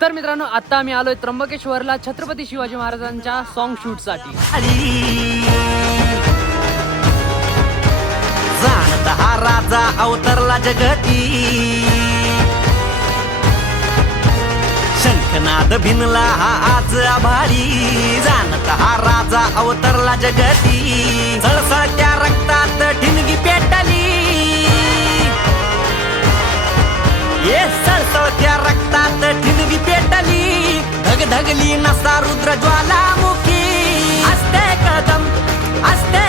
तर मित्रांनो आता आम्ही आलोय त्र्यंबकेश्वरला छत्रपती शिवाजी महाराजांच्या सॉन्ग शूट साठी। जाणता हा राजा अवतरला जगती, शंखनाद भिनला हा आज आभाळी। जाणता हा राजा अवतरला जगती, सळसळत्या रक्तात ठिणगी पेटली। ये सळसळत्या रक्तात ठिणगी पेटली, धगधगली नसा रुद्र ज्वालामुखी। असते कदम असते